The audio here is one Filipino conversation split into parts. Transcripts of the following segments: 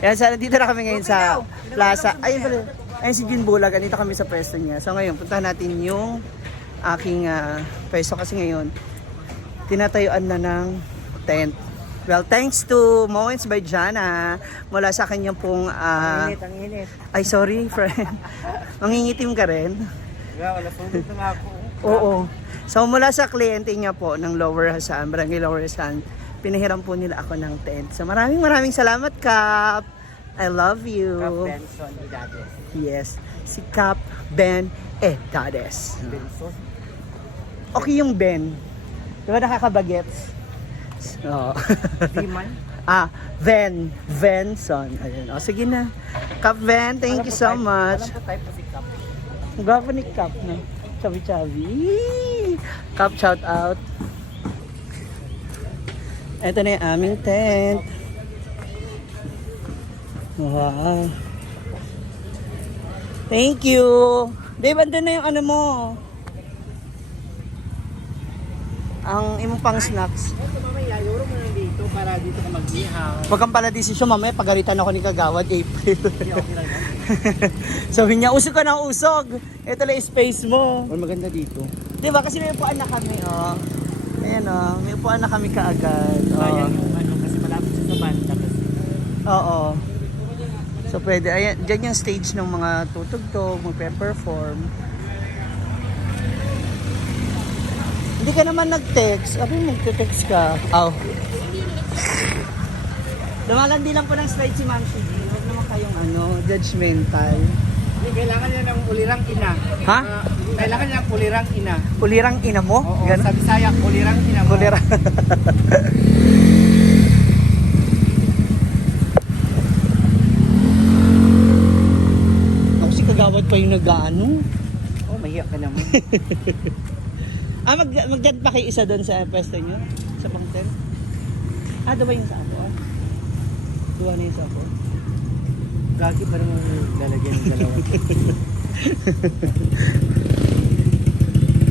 Yan, so dito na kami ngayon sa plaza. Ayun pala. Ayun si Jun Bulag. Andito kami sa pwesto niya. So ngayon, puntahan natin yung aking pwesto kasi ngayon tinatayuan na ng tent. Well, thanks to Moments by Jana mula sa kanyang pong Ang init. ay sorry friend. Mangingitim ka rin? Wala sundot na nga ako. Oo. So mula sa kliyente niya po ng Lower Hasan, Barangay Lower Hasan, pinahiram po nila ako ng tent. So maraming salamat, Kap. I love you. Cap Benson Idades. Yes, si Kap Ben Edades. Benson? Okay yung Ben. Di ba nakakabagets? Oo. Diman? Venson. Ayun. O, sige na. Kap Ben, thank you so much. Alam ko type po si Cap. Ang gwapo ni Kap, no? Chabi-chabi. Kap, shout out. Ito na yung aming tent. Wow. Thank you. Babe, andun na yung ano mo. Ang imong pang snacks. Ito mamaya, yuro mo na dito para dito ka mag-ihaw. Huwag kang pala desisyon, mamaya pagalitan ako ni Kagawad April. Hindi okay lang yan. Sabi niya, usog ka ng usog. Ito lang yung space mo. Oh, maganda dito. Diba? Kasi may upuan na kami, oh. Ayan, oh. May upuan na kami kaagad. Sayang Oh. yung ano, kasi malapit siya sa banda kasi. Oo. So, pwede. Ayan, dyan yung stage ng mga tutugtog, magpe-perform. Hindi ka naman nag-text. Sabi mo, magte-text ka. Oh. Lumalandi lang po ng slide si Ma'am Shigi. Huwag naman kayong judgmental. Hindi, kailangan niya ng ulirang ina. Ha? Kailangan niya ng ulirang ina. Kulirang ina mo? Oo, Ganun? sa Bisaya, ulirang ina mo. Kulirang. Ako si Kagawad pa yung nag-ano. Oh, mahiya ka naman. Mag-dad pa kayo isa doon sa pwesto nyo? Sa pang-tent? Diba yung sa ako? Diba na yung sa ako? Gagi pa naman lalagyan ng dalawa.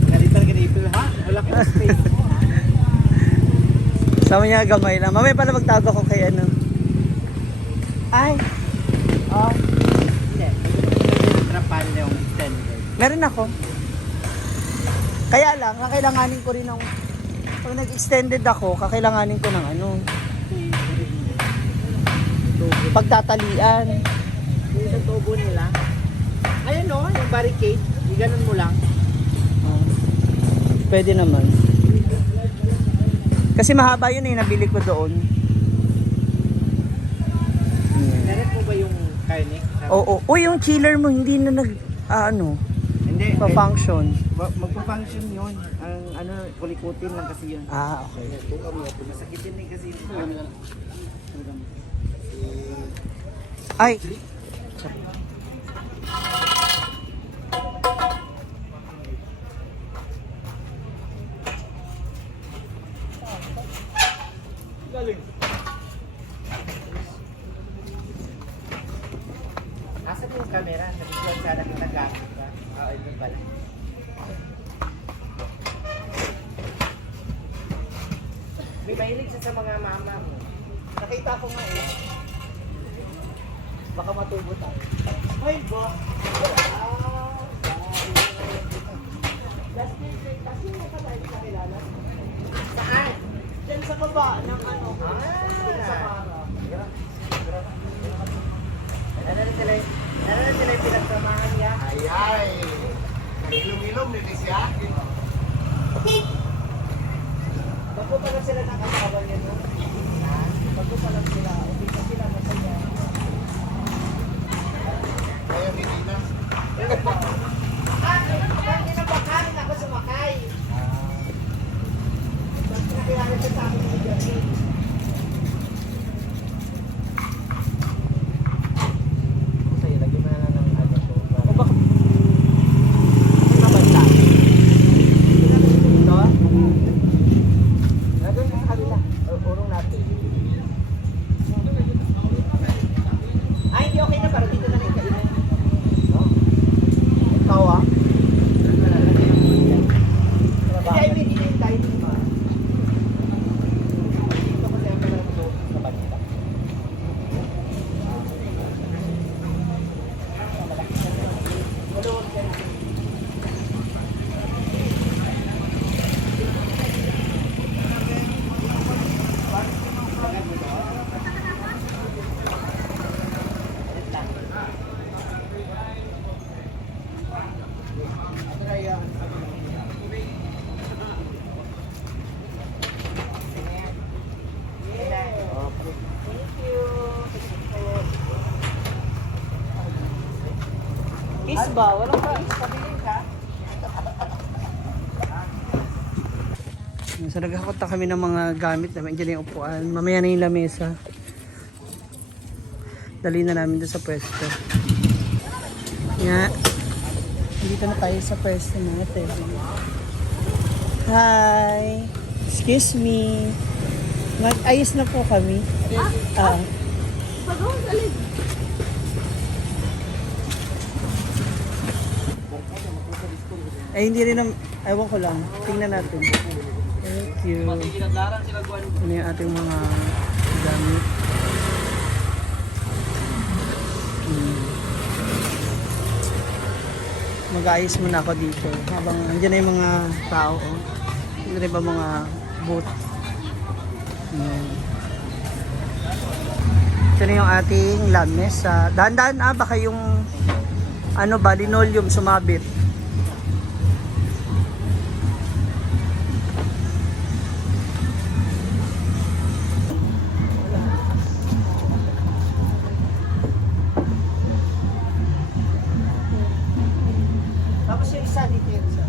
Kalitan ka na ipil, ha? Wala ka na space. Sama niya gamay lang. Mamaya pala magtago ako kay ano. Ay! Oh, Hindi. Yung trapan yung extended. meron ako. Kaya lang, kakailanganin ko rin ng... Pag nag-extended ako, kakailanganin ko ng pagtatalian. Yung sa tubo nila. Ayun o, yung barricade. Yung ganun mo lang. Oh. Pwede naman. Kasi mahaba yun nabili ko doon. Naret mo ba yung karne? Oo. Uy, yung chiller mo hindi na Hindi. pa-function. Magpa-function yun. Ang kulikutin lang kasi yun. Okay. Masakit yun eh kasi. Ay! Galing. Asa yung camera? Sabi ko sana kita gamit ka. Ito pala. May mahilig siya sa mga mama mo. Nakita ko nga eh. Baka matubo tayo. Ay, ba? Last year, kasi mo pa tayo kakilala. Saan? Diyan sa baba ng sa Ano na sila yung pinagsamahan niya? Ay, nag-ilom-ilom din siya. Bago pa lang sila nakakawa niya, no? Bago pa lang sila. Okay pa sila masaya. Kaya hindi na. Hindi na bakarin ako sumakay. Nakilala siya sa akin ng Jerry. Sa'yo, lagyan mo na ng ano to. O baka... Mabanta. Kiss ba? Walang kiss. So naghakot na kami ng mga gamit namin. Diyan yung upuan. Mamaya na yung lamesa. Dali na namin doon sa pwesto. Nga. Dito na tayo sa pwesto natin. Hi! Excuse me. Mag-ayos na po kami. Ah. Ay, hindi rin ewan ko lang. Tingnan natin. Thank you. Ano yung ating mga gamit? Mag-aayos muna ako dito. Habang andyan na yung mga tao. Hindi rin ba mga boat? Ito na yung ating lamesa. Dahan-dahan baka yung ano ba, linoleum sumabit. Tapos yung isa dito yung isa.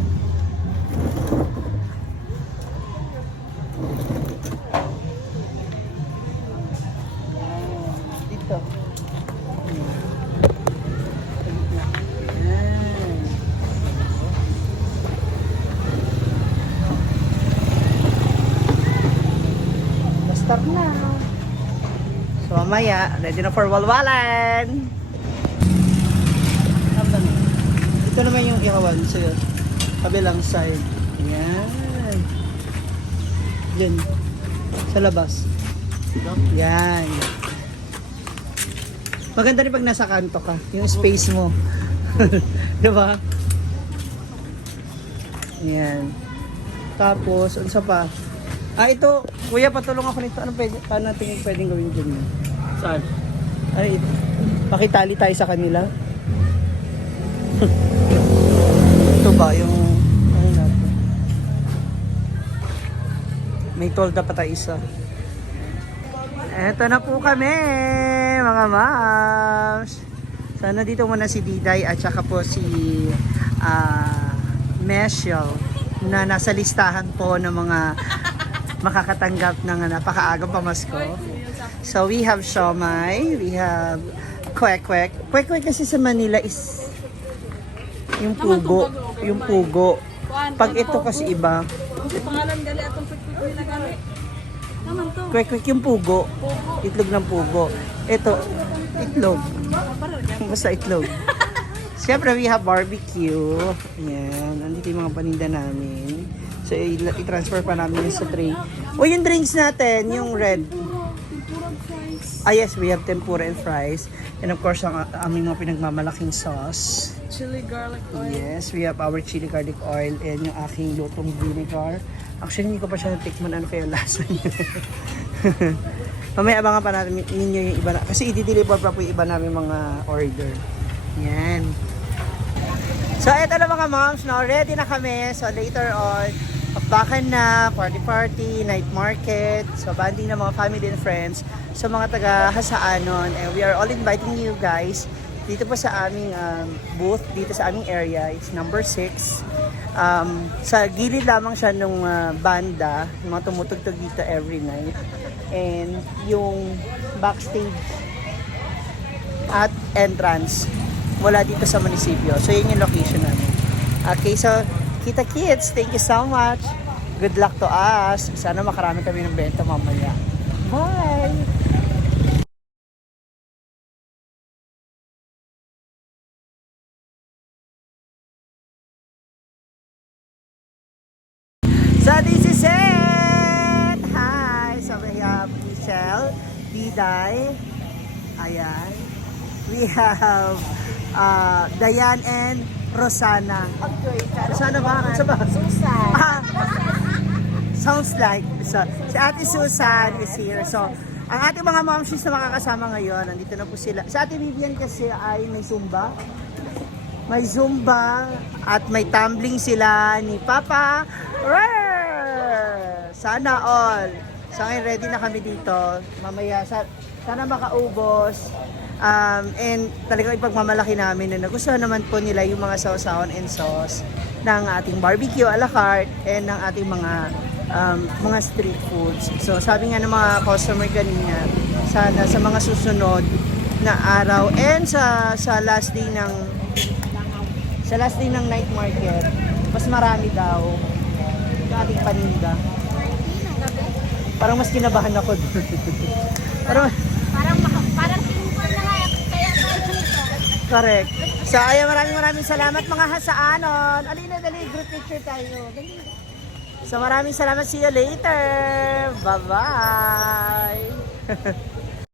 Dito. Start na. So mamaya, ready na for walwalan. Ito naman yung ihawan sa'yo. Kabilang side. Yan. Yan. Sa labas. Yan. Maganda rin pag nasa kanto ka. Yung space mo. Diba? Yan. Tapos, ano sa pa? Ito. Kuya, patulong ako nito. Paano natin pwedeng gawin dyan? Saan? Ano ito? Pakitali tayo sa kanila. Ito ba yung ano natin? May tolda pa tayo isa. Eto na po kami, mga mams. Sana dito muna si Diday at saka po si Meshel na nasa listahan po ng mga makakatanggap ng napakaagang pamasko. So we have siomai, we have kwek-kwek. Kwek-kwek kasi sa Manila is yung pugo. Yung pugo. Pag ito kasi iba. Pangalan gali atong quick nila gali. Naman to. Kwek-kwek yung pugo. Itlog ng pugo. Ito, itlog. Basta itlog. Siyempre, we have barbecue. Yan. Andito yung mga paninda namin. So, i-transfer pa namin sa tray. O, yung drinks natin, yung red. Yes, we have tempura and fries. And of course, ang aming mga pinagmamalaking sauce. Chili garlic oil. Yes, we have our chili garlic oil and yung aking lutong vinegar. Actually, hindi ko pa siya natikman ano kaya lasa niya. Mamaya abangan pa natin ninyo yung iba na. Kasi i-deliver pa po yung iba namin mga order. Yan. So, eto na mga moms, no? Ready na kami. So, later on, bakbakan na, party, night market. So, banding na mga family and friends. So, mga taga Hasaanon. And we are all inviting you guys dito po sa aming booth, dito sa aming area. It's number 6. Sa gilid lamang siya nung banda, yung mga tumutugtog dito every night. And yung backstage at entrance mula dito sa munisipyo. So, yun yung location namin. Okay, so, Kita Kids, thank you so much. Good luck to us. Sana makarami kami ng benta mamaya. Bye! So, this is it! Hi! So, we have Michelle, Diday, ayan. We have Dayan and Rosana. Rosana ba? Ano ba? Susan. Sounds like. So, si Ate Susan is here. So, ang ating mga momshies na makakasama ngayon, nandito na po sila. Sa Ate Vivian kasi ay may Zumba. May Zumba at may tumbling sila ni Papa. Roar! Sana all. So ngayon ready na kami dito. Mamaya Sana makaubos. And talagang ipagmamalaki namin na nagustuhan naman po nila yung mga sausawan and sauce ng ating barbecue a la carte and ng ating mga street foods. So sabi nga ng mga customer kanina, sana sa mga susunod na araw and sa last day ng night market, mas marami daw yung ating paninda. Parang mas kinabahan ako doon. Parang sinupan na nga kaya tayo dito. Correct. So, ayan, maraming salamat mga hasaanon. Alina, dali, group picture tayo. Dali. So, maraming salamat. See you later. Bye-bye.